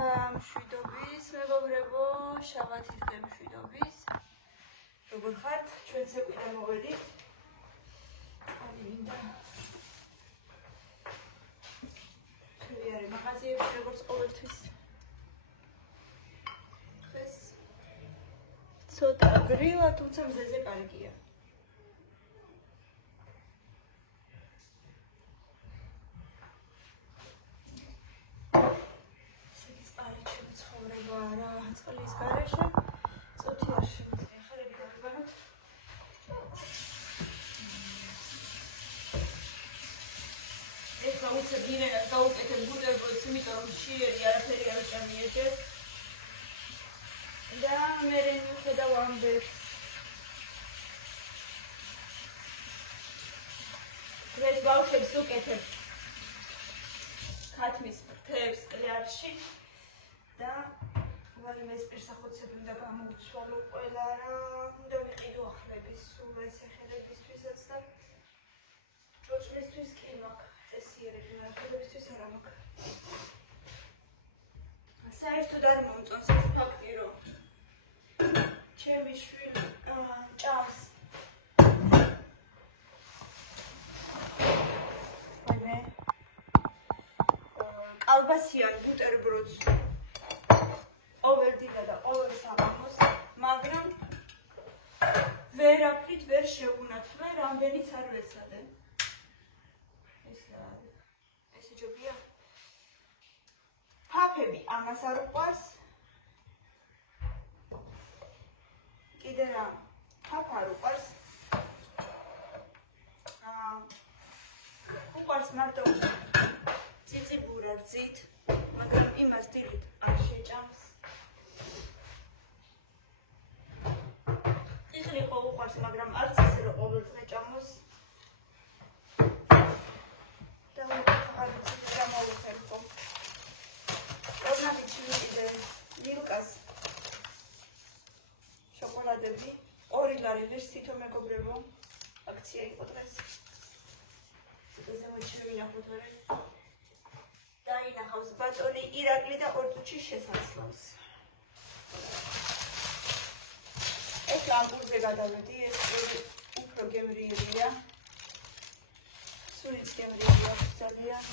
მშვიდობის მეგობრებო, შაბათის დღე მშვიდობის. როგორ ხართ? ჩვენ ცეკვიდან მოვედით. მინდა ხევიარე მაღაზიებში როგორც ყოველთვის. დღეს ცოტა გრილა, თუმცა მზეზე კარგია. წყლის გარეშე წოთი არ შემიძლია ხელები გავიგანოთ. ეხლა უცებ ირენას გავუკეთებ ბუტერბროდს, იმიტომ რომ შიერი არაფერი არ ჭამიეჭებს და მერე მივხედავ ამბებს. დღეს ბავშვებს ვუკეთებ ქათმის ფრთებს ყლярში და ვაიმეს პირსახოცები უნდა გამოვცვალო ყველა რა, უნდა ვიყიდო ახლების სულ ეს ხელებისთვისაც და ჭოჭლისთვის კი მაქვს წესიერები, მაგრამ ხელებისთვის არა მაქვს. საერთოდ არ მომწონს ეს ფაქტი, რომ ჩემი შვილი ჭამს ვაიმე კალბასიან ბუტერბროდს ყოველდღე და ყოველ სამამოს, მაგრამ ვერაფრით ვერ შევუნათლე, რამდენიც არ ვეცადე. ესე ჯობია. ფაფები ამას არ უყვარს. კიდე რა, ფაფა არ უყვარს. უყვარს მარტო ციციბურა რძით, მაგრამ იმას დილით არ შეჭამს. იყო უყვარს, მაგრამ არც ისე რომ ყოველდღე ჭამოს. და არ ვიცი რა მოვიხერხო. ორნამენტში ვიყიდე მილკას შოკოლადები, 2 ლარი ვერს თითო მეგობრებო. აქცია იყო დღეს. ცოტაზე მოჩვენახოთ ვერე. დაინახავს ბატონი ირაკლი და 2 წუთში შესაძლოს. ეს ამბულზე გადავედი, ეს უფრო გემრიელია. სულიც გემრიელია ძალიან.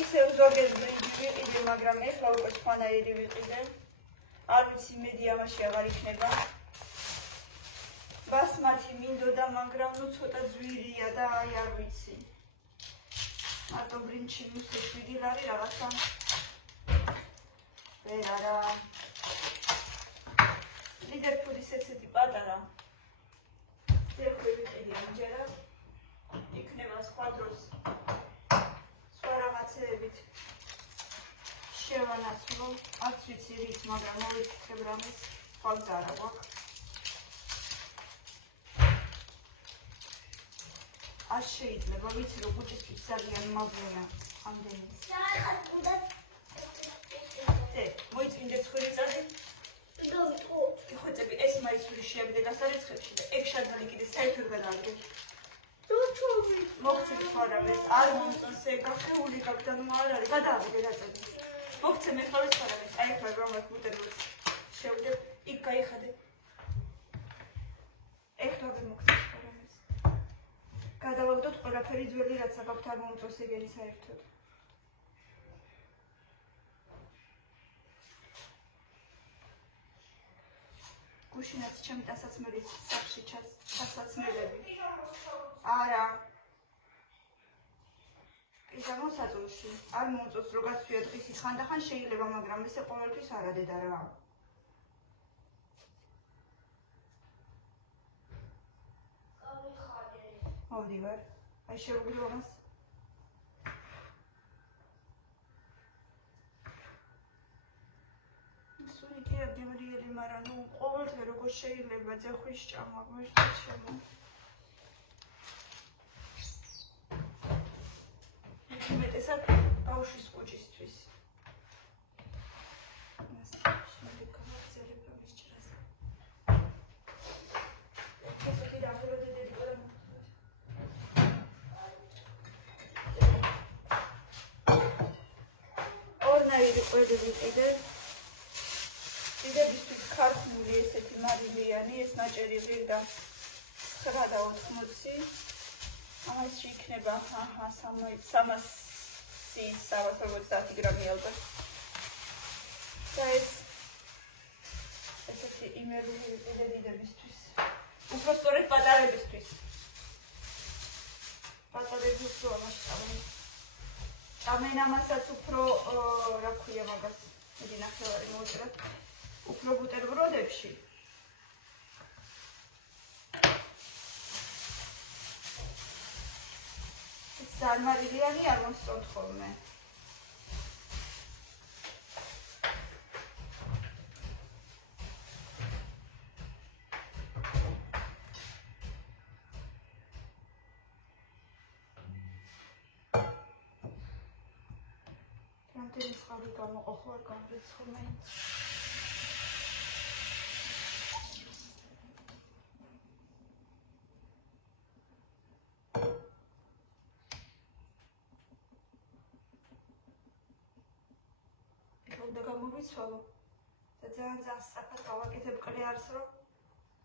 ისევ ზოგიერთ ბრინჯი ვიყიდე, მაგრამ ეხლა უკვე სხვანაირი ვიყიდე. არ ვიცი, მედი ამაში აღარ იქნება. ბასმათი მინდოდა, მაგრამ ნუ ცოტა ძვირია და აი არ ვიცი. მარტო ბრინჯი მისე 7 ლარი რაღაცა. ვერ არა. ლიდერფუდის ესეთი პატარა ძერხვი ვიყიდი ამჯერად, იქნება სხვა დროს სხვა რაღაცეებით შევანაცვლო, არც ვიცი რით, მაგრამ მოვიკითხებ რამეს, სხვა გზა არა გვაქვს. არ შეიძლება, ვიცი რომ ბუჯისთვის ძალიან მაღლია ამდენი. მოიწმინდეთ ხვირიწადი. ხოწები ეს მაისური შეაგდე გასარეცხებში და ეგ შადალი კიდე საერთოდ გადავაგდე. მოგცემ სხვა რამეს, არ მომწონს ეგ გახეული გაქვს და ნუ არ არის, გადავაგდე დაწევი. მოგცემ ეხლა სხვა რამეს, აი ეხლა რომელ ბუტერბროდს შევდებ, იქ გაიხადე. ეხლა ვერ მოგცემ სხვა რამეს. გადავაგდოთ ყველაფერი ძველი, რაც გაქვთ არ მომწონს ეგერი საერთოდ. გუშინაც ჩემი დასაცმელით სახში ჩასაცმელები. არა. ისა მოსაწოლში. არ მომწონს რომ გაცვია დღისით ხანდახან შეიძლება, მაგრამ ესე ყოველთვის არა დედა რა. გავიხადე. მოვდივარ. აი შევგვიო მას. სულიკია გემრიელი, მაგრამ ნუ ყოველდღე როგორ შეიძლება ძახვის ჭამა გვერდით შემო. უმეტესად ბავშვის ყუჭისთვის. შემდეგ გავაგზავნებ ამის ჭრას. ეს კიდე ახლა დედები ყველა სხვანაირი ყველები კიდე. დიდებისთვის ქართული ესეთი მარილიანი, ეს ნაჭერი ღირდა 9.80. ამაში იქნება 350 გრამი ალბათ. და ეს ესეთი იმერული კიდე დიდებისთვის. უფრო სწორედ პატარებისთვის. პატარები უფრო ამაში წამენ. წამენ ამასაც უფრო რა ქვია მაგას. დიდი ნახევარი მოვუჭრათ. უფრო ბუტერბროდებში. ზარმარილიანი არ მოსწონთ ხოლმე. რამდენი ხარი გამოყო არ გამრიცხome. უნდა გამოვიცვალო და ძალიან სწრაფად გავაკეთებ ყრიარს, რომ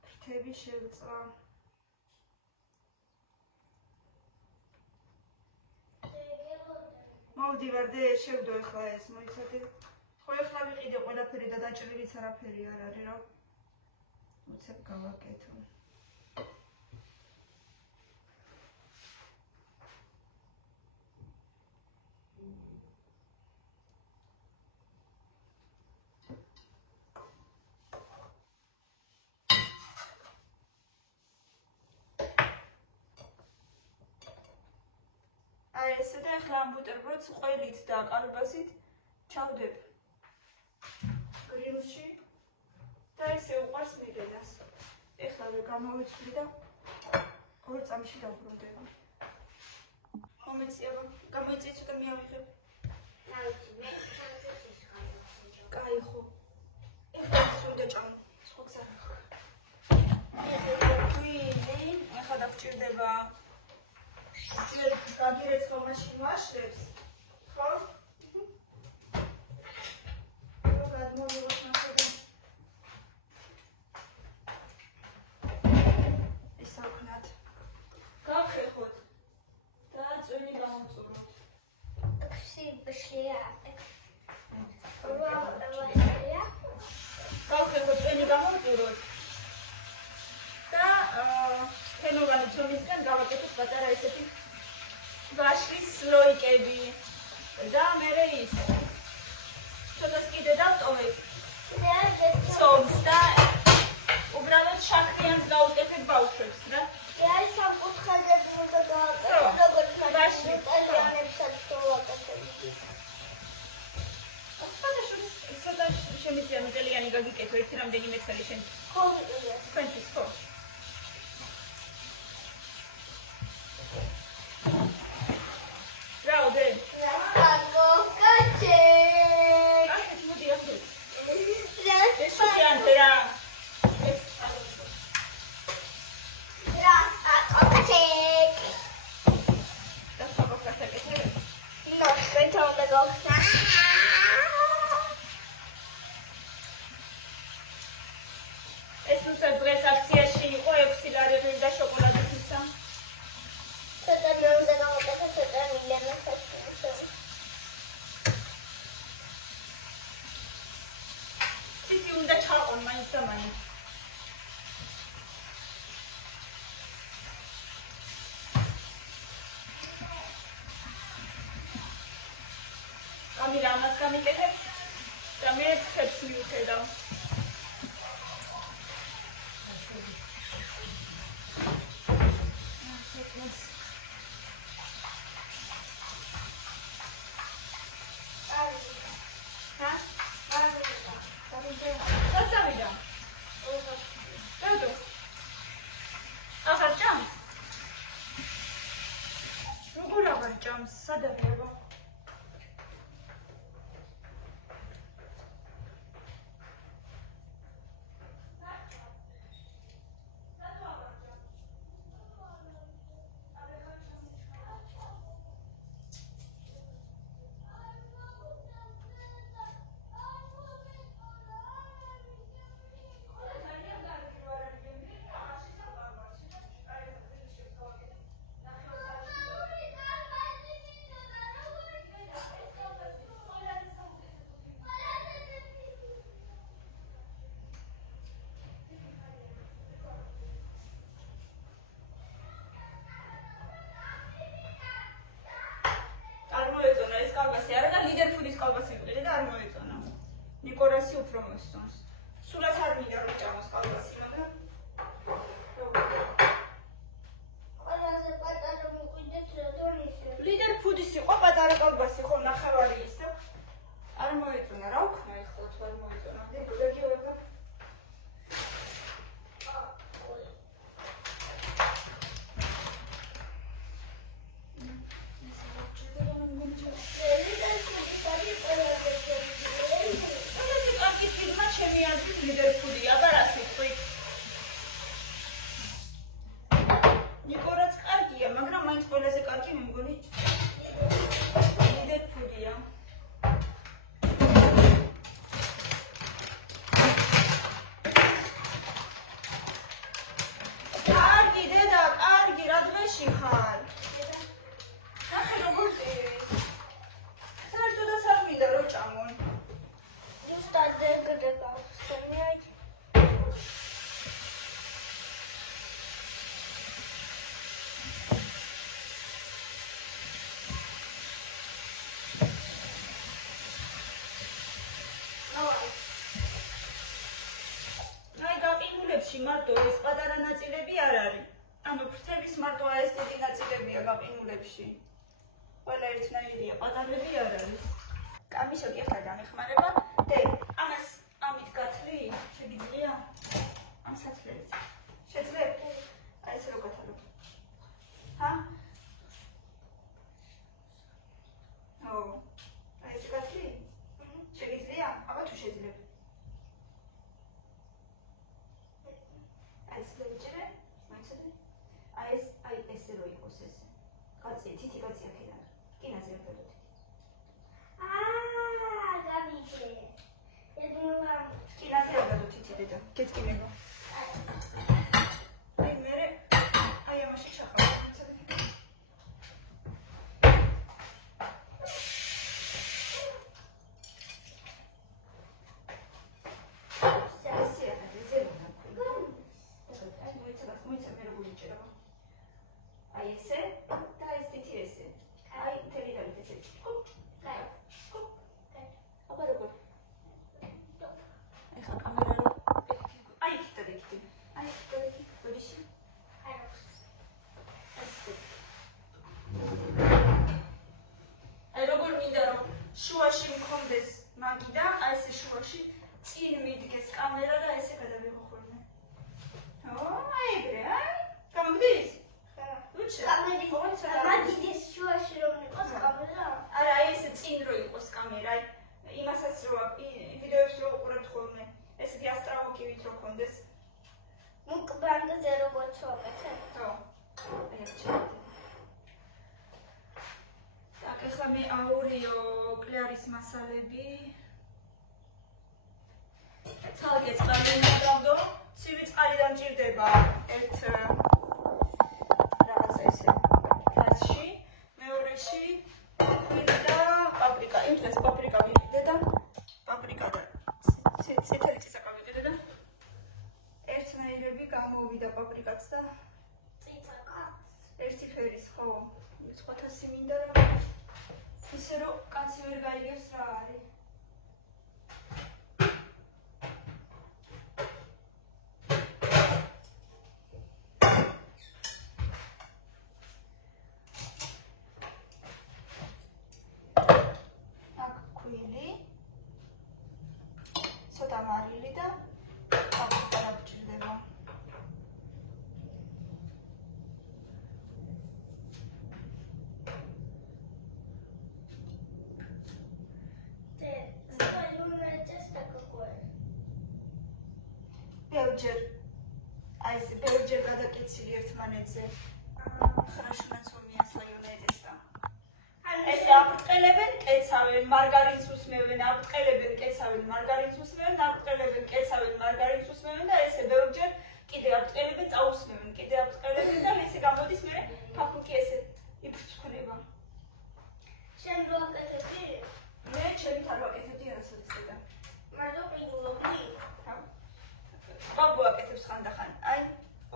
ფრთები შევწვა. მოვდივარ და შევდო ახლა ეს მოიცადე. ხო ახლა ვიყიდე ყველაფერი და დაჭრილიც არაფერი არ არის, რომ უცებ გავაკეთო. ესე და ახლა ამ ბუტერბროდს ყველით და კარბასით ჩავდებ გრილში და ესე უყარს მიდედას. ეხლა გამოვიცვლი და 2 წამში დავბრუნდება. მომეწია, გამოიწია ცოტა მიავიღებ. კაი ხო. ეხლა უნდა ჭამ. სხვა გზა არ აქვს. ეხლა დაგჭირდება აგირეც ხო მაშინ ვაშლებს, ხო? გადმოვიღოთ ნახევარი. ეს აქვთ. გავხეხოთ და წვენი გამოვწუროთ. გავხეხოთ, წვენი გამოვწუროთ და თენოვანი ცომისგან გავაკეთოთ პატარა ესეთი ვაშლის სლოიკები და მერე ის ცოტას კიდე დავტოვებ ცომს და უბრალოდ შაქრიანს გავუკეთებ ბავშვებს რა. ეს სამკუთხედები უნდა გავაკეთოთ ვაშლის ტალიანებსაც გავაკეთებთ. ცოტა შემიძლია ნუტელიანი გაგიკეთო, ერთი რამდენიმეც არის შენ. ხო, ვიყიდე. თქვენთვის ხო. ეს უცებ დღეს აქციაში იყო 6 ლარი და შოკოლადის მისა. ცოტა მე უნდა გავაკეთო ცოტა მილიანას საჭირო. ციცი უნდა ჩაყონ მაინც და მაინც. ამირა ამას გამიკეთებ და მე ხეთს მივხედავ. სადაბება კალბასი ვიყიდე და არ მოეწონა. ნიკორასი უფრო მოსწონს. სულაც არ მინდა რომ ჭამოს კალბასი, მაგრამ ყველაზე პატარა მოყვიდეთ რადგან ისე. ლიდერ ფუდის იყო პატარა კალბასი ხო ნახევარი ის და არ მოეწონა რა ვქნა ეხლა თუ არ მოეწონა. დეგიოება ჩემი აზრით ლიდერ ფუდია და რა სიტყვით. ნიკორაც კარგია, მაგრამ მაინც ყველაზე კარგი მე მგონი ლიდერ ფუდია. კარგი დედა, კარგი, რა დღეში ხარ? ნახე როგორ წერის. საერთოდაც არ მინდა რომ ჭამონ. ზუსტად დეგდება. მარტო ეს პატარა ნაწილები არ არის. ანუ ფრთების მარტო ეს დიდი ნაწილებია გაყინულებში. ყველა ერთნაირია, პატარები არ არის. კამიშო კი ახლა გამეხმარება. დე, ამას ამით გათლი, შეგიძლია? ამ სათლებით. შეძლებ? აი ეს რო გათალო. ჰა? ო, აი ეს გათლი? შეგიძლია? აბა თუ შეძლებ. თითი კაცი აქედან. კინაზე არ გადავდით. გამიგე. ედმოლა. კინაზე არ გადავდით დედა. გეწკინება. აი მე აი ამაში ჩახავ. აი ესე და ეს თითი ესე. აი მთელი დავით ესე. აბა როგორ? ეხლა კამერა რო აი იქით დაგიქდი. აი დაგიქდი. ბოდიში. აი როგორ მინდა რომ შუაში მქონდეს მაგი და აი ესე შუაში წინ მიდგეს კამერა და ესე გადავიღო ხოლმე. ო, აი ეგრე, აი. გამოგდის? მაგიდეს შუაში რომ იყოს კამერა? არა, ესე წინ რო იყოს კამერა, იმასაც რო ვიდეოებს რო უყურებთ ხოლმე, ესეთი ასტრალოგივით რო ქონდეს. მუკბანგზე როგორც ვაკეთებ? ხო. აი ეს ჩავდე. так, ეხლა მე აურიო კლარის მასალები. ცალკე წყალი მომდო, ცივი წყალი დამჭირდება ერთ პაპრიკა ვიყიდე და პაპრიკა და წითელი წიწაკა ვიყიდე და ერთნაირები გამოვიდა პაპრიკაც და წიწაკაც. ერთი ფერის ხო, სხვათასი მინდა რომ ისე რომ კაცი ვერ გაიგებს რა არის. მარილი და პაპრიკა გჭირდება. ბევრჯერ აი ეს ბევრჯერ გადაკეცილი ერთმანეთზე. ხრაშუნაც რომ მიასლა ეტესტა. ეს აბტყელებენ, კეცავენ, მარგარინს უსმევენ, აბტყელებენ, კეცავენ, მარგარინს უსმევენ, აბტყელებენ, კეცავენ, მარგარინს უსმევენ და ესე ბევრჯერ კიდე აბტყელებენ, წაუსმევენ, კიდე აბტყელებენ და ესე გამოდის მე ფაფუკი ესე იფრცხნება. შენ რო აკეთებდი? მე ჩემით არ ვაკეთებდი არასოდეს და. მარტო ყიდულობდი? ხა. ბაბუ აკეთებს ხანდახან. აი,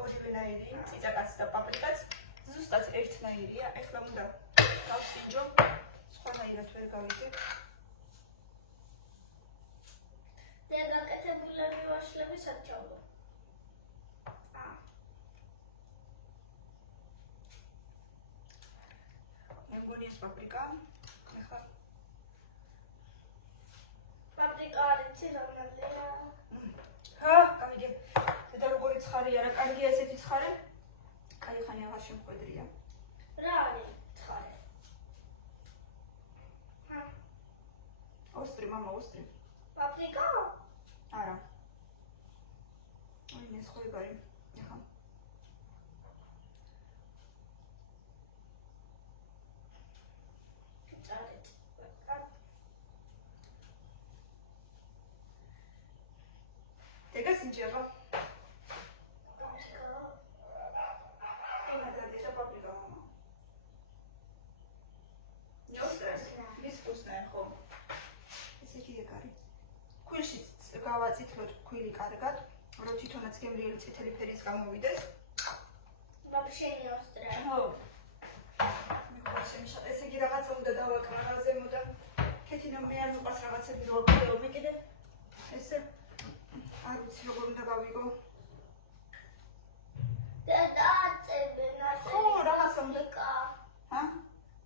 ორივენაირი, წიწაკაც და პაპრიკაც ზუსტად ერთნაირია. ეხლა უნდა გავსინჯო, სხვანაირად ვერ გავიგებ. მოვიდეს პაპრიკა. ეხლა პაპრიკა არის ცირონალია. ჰა, გავიგე. და როგორი ცხარი არა, კარგია ესეთი ცხარი. კაი ხანი აღარ შემყვედრია. რა არის ცხარი? ოსტრი, მამა, ოსტრი. პაპრიკა? არა. აი, ეს ხოიბარი. ეხლა. დეგა სინჯერა. გავაწითლოთ ქვილი კარგად, რომ თვითონაც გემრიელი წითელი ფერის გამოვიდეს. ბაბშენი ოსტრა. ხო. ესე იგი რაღაცა უნდა დავაკრა რა ზემოდან. ქეთინა მე არ მიყვარს რაღაცები რო ვაკეთო, მე კიდე ესე არ ვიცი როგორ უნდა გავიგო. და დააწერე ნაცე. ხო, რაღაცა უნდა. ჰა?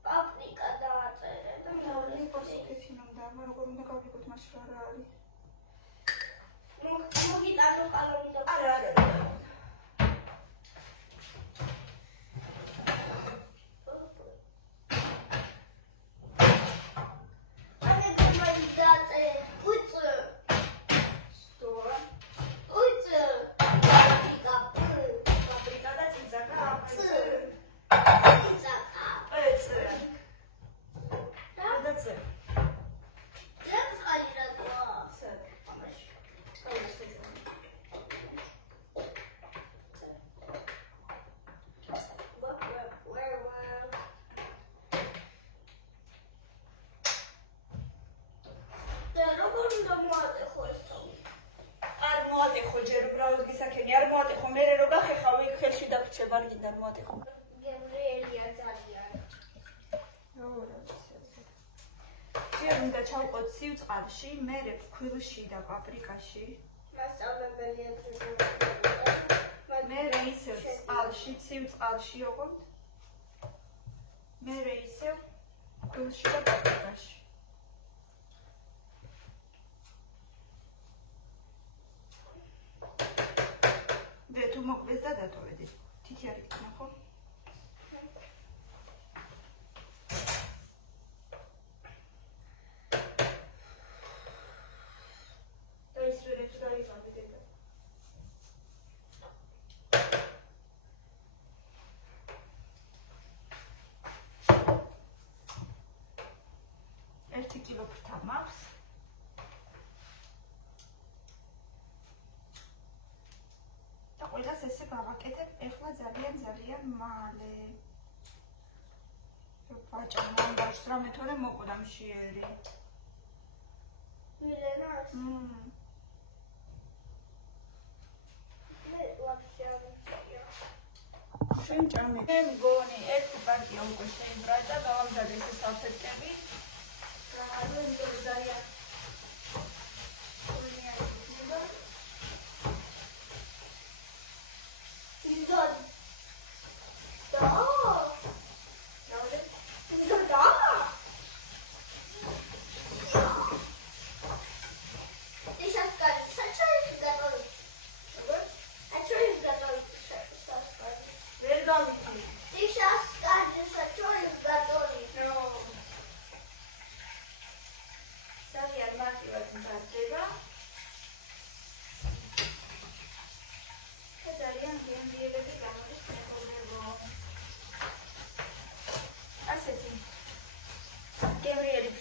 პაპრიკა დააწერე და მიყვარს ქეთინა და როგორ უნდა გავიგოთ მაშინ რა არის. მოგიტანო კალორი და არა. ანუ გმაის დააწერე უწ. სტოა. უწ. პაპრიკა და წინწაკა. წინწაკა. ეც. და წე. მარგინდან მოატეხო. გემრიელია ძალიან. ჯერ უნდა ჩავყოთ სივწყალში, მერე ქვილში და პაპრიკაში. მასწავლებელია ძროხა. მერე ისევ წყალში, სივწყალში ოღონდ. მერე ისევ ქვილში და პაპრიკაში. და თუ მოკლეს და დატოვედით. თითი არ იქნა ხო? და ის რე თუ დაიღავდეთ და ერთი კილო ფრთა მაქვს. და ყველას ესე გავაკეთებ, ეხლა ძალიან მალე. ვაჭამ ამბავს რამე თორე მოკვდა მშიერი. მილენას? მე ვაფშე არ ვიცია. შენ ჭამე. მე მგონი ერთი პარტია უკვე შეიმბრაჭა, გავამზადე ეს სალფეტკები. რა არის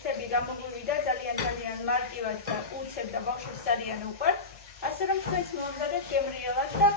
ძალიან გამოვიდა ძალიან მარტივად და უცებ და ბავშვებს ძალიან უყვართ. ასე რომ თქვენც მოვამზადეთ გემრიელად და